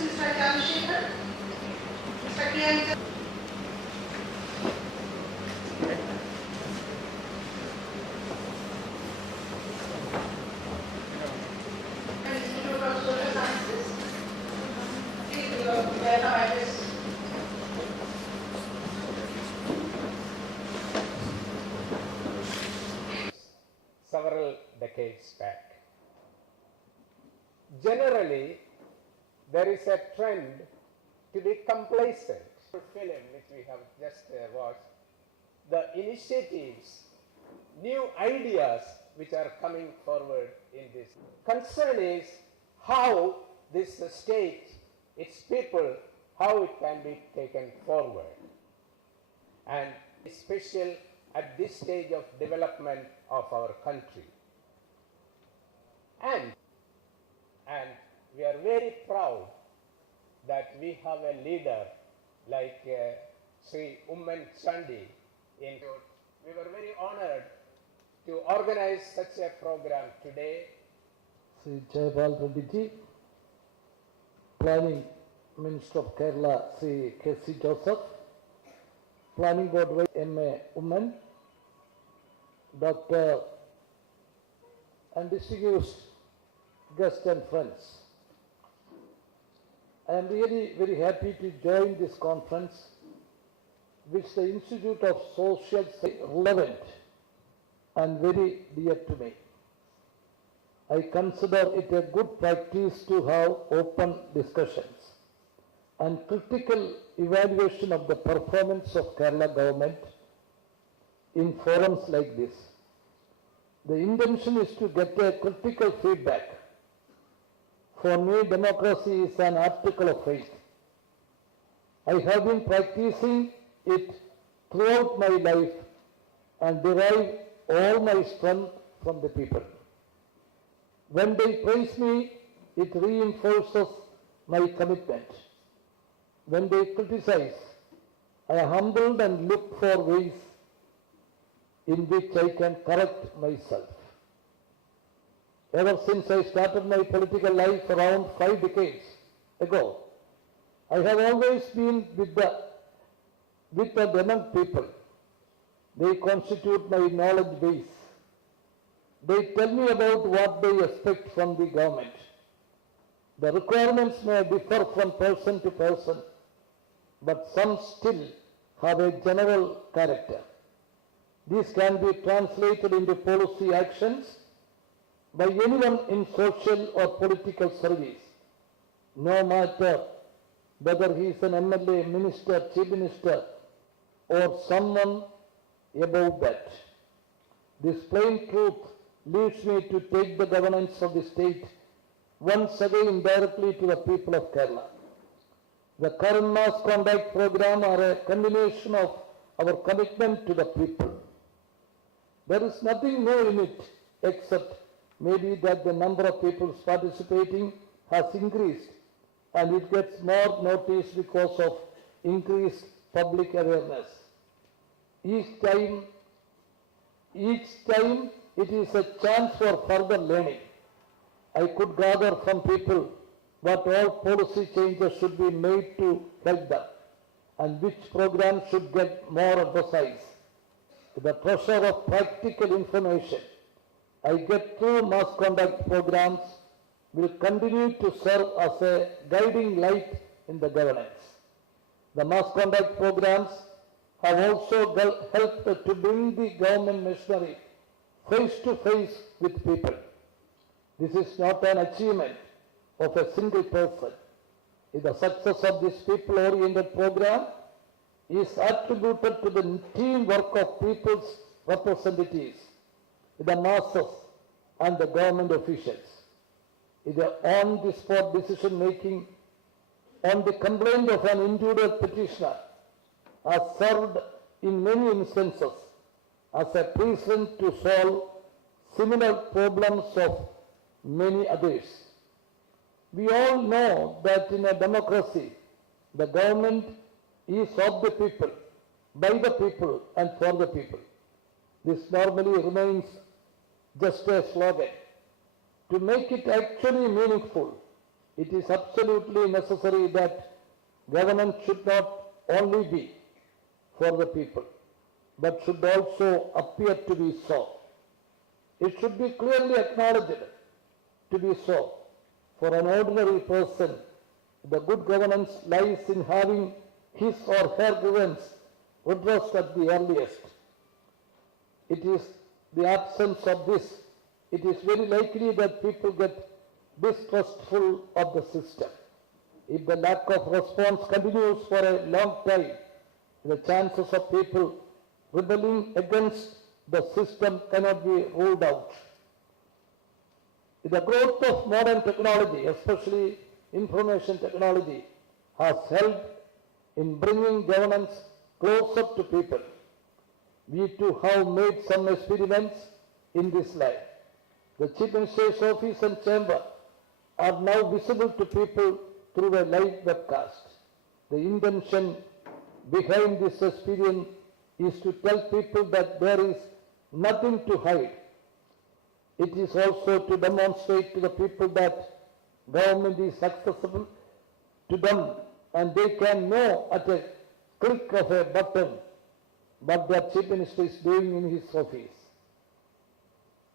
Mr. Chandrasekhar, Mr. K.M. Institute of Social Sciences. Please welcome Alice. Several decades back. Generally, there is a trend to be complacent. The film which we have just watched, the initiatives, new ideas which are coming forward in this. Concern is how this state, its people, how it can be taken forward. And especially at this stage of development of our country. And we are very proud that we have a leader like Sri Oommen Chandy. We were very honored to organize such a program today. Sri Jayapal Reddy ji, Planning Minister of Kerala, Sri K.C. Joseph, Planning Board Vice M.A. Oommen, Dr. and distinguished guests and friends. I am really very happy to join this conference which the Institute of Social Sciences is relevant and very dear to me. I consider it a good practice to have open discussions and critical evaluation of the performance of Kerala government in forums like this. The intention is to get a critical feedback. For me, democracy is an article of faith. I have been practicing it throughout my life and derive all my strength from the people. When they praise me, it reinforces my commitment. When they criticize, I am humbled and look for ways in which I can correct myself. Ever since I started my political life around 5 decades ago, I have always been with and among people. They constitute my knowledge base. They tell me about what they expect from the government. The requirements may differ from person to person, but some still have a general character. These can be translated into policy actions by anyone in social or political service, no matter whether he is an MLA, minister, chief minister, or someone above that. This plain truth leads me to take the governance of the state once again directly to the people of Kerala. The current mass conduct program are a continuation of our commitment to the people. There is nothing new in it except maybe that the number of people participating has increased and it gets more notice because of increased public awareness. Each time it is a chance for further learning. I could gather from people what all policy changes should be made to help them and which programs should get more emphasis. The treasure of practical information I get through mass conduct programs will continue to serve as a guiding light in the governance. The mass conduct programs have also helped to bring the government machinery face to face with people. This is not an achievement of a single person. The success of this people-oriented program is attributed to the teamwork of people's representatives, the masses and the government officials. The on-the-spot decision-making on the complaint of an individual petitioner has served in many instances as a precedent to solve similar problems of many others. We all know that in a democracy, the government is of the people, by the people and for the people. This normally remains just a slogan. To make it actually meaningful, It is absolutely necessary that governance should not only be for the people, but should also appear to be so. It should be clearly acknowledged to be so. For an ordinary person, the good governance lies in having his or her grievance redressed at the earliest. It is the absence of this. It is very likely that people get distrustful of the system. If the lack of response continues for a long time, the chances of people rebelling against the system cannot be ruled out. The growth of modern technology, especially information technology, has helped in bringing governance closer to people. We too have made some experiments in this line. The Chief Minister's office and chamber are now visible to people through a live webcast. The intention behind this experience is to tell people that there is nothing to hide. It is also to demonstrate to the people that government is accessible to them and they can know at a click of a button what their Chief Minister is doing in his office.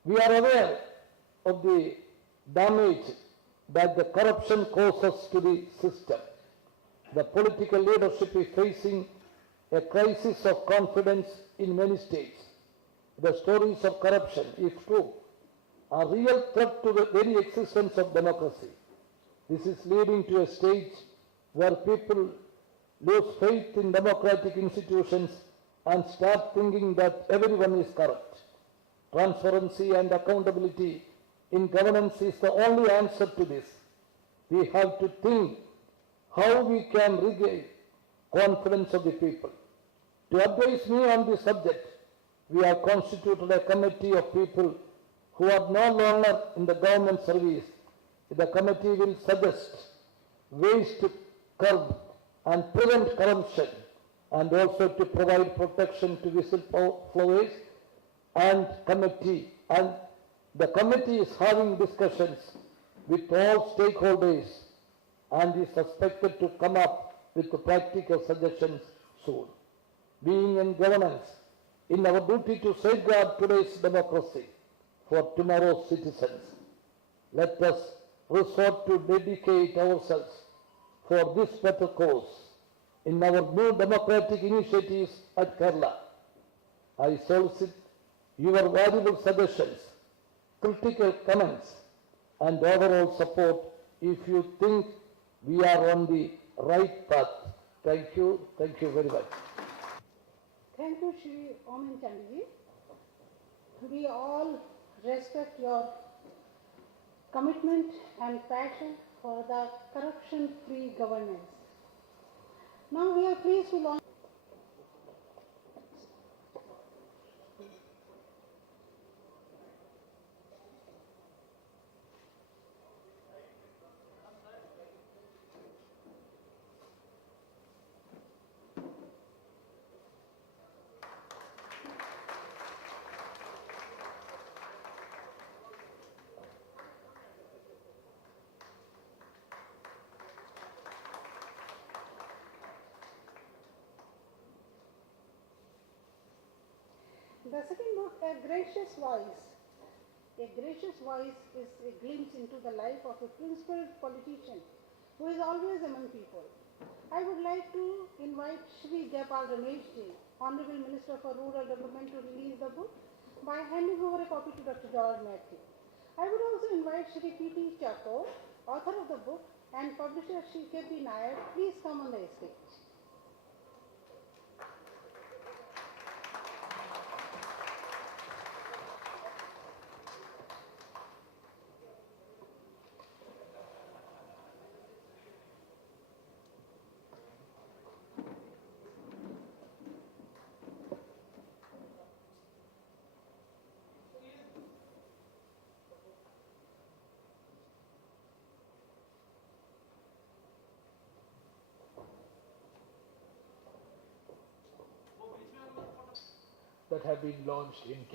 We are aware of the damage that the corruption causes to the system. The political leadership is facing a crisis of confidence in many states. The stories of corruption, if true, are real threat to the very existence of democracy. This is leading to a stage where people lose faith in democratic institutions and start thinking that everyone is corrupt. Transparency and accountability in governance is the only answer to this. We have to think how we can regain confidence of the people. To advise me on this subject, we have constituted a committee of people who are no longer in the government service. The committee will suggest ways to curb and prevent corruption and also to provide protection to whistleblowers and the committee is having discussions with all stakeholders and is expected to come up with the practical suggestions soon. Being in governance, in our duty to safeguard today's democracy for tomorrow's citizens, let us resort to dedicate ourselves for this better cause in our new democratic initiatives at Kerala. I solicit your valuable suggestions, critical comments, and overall support if you think we are on the right path. Thank you very much. Thank you, Shri Omin Chandy. We all respect your commitment and passion for the corruption-free governance. Now we are pleased to launch the second book, A Gracious Voice. A Gracious Voice is a glimpse into the life of a principled politician who is always among people. I would like to invite Shri Jayapal Rameshji, Honorable Minister for Rural Development, to release the book by handing over a copy to Dr. George Mathew. I would also invite Shri P.T. Chako, author of the book, and publisher Shri K.P. Nair, please come on the stage. that have been launched in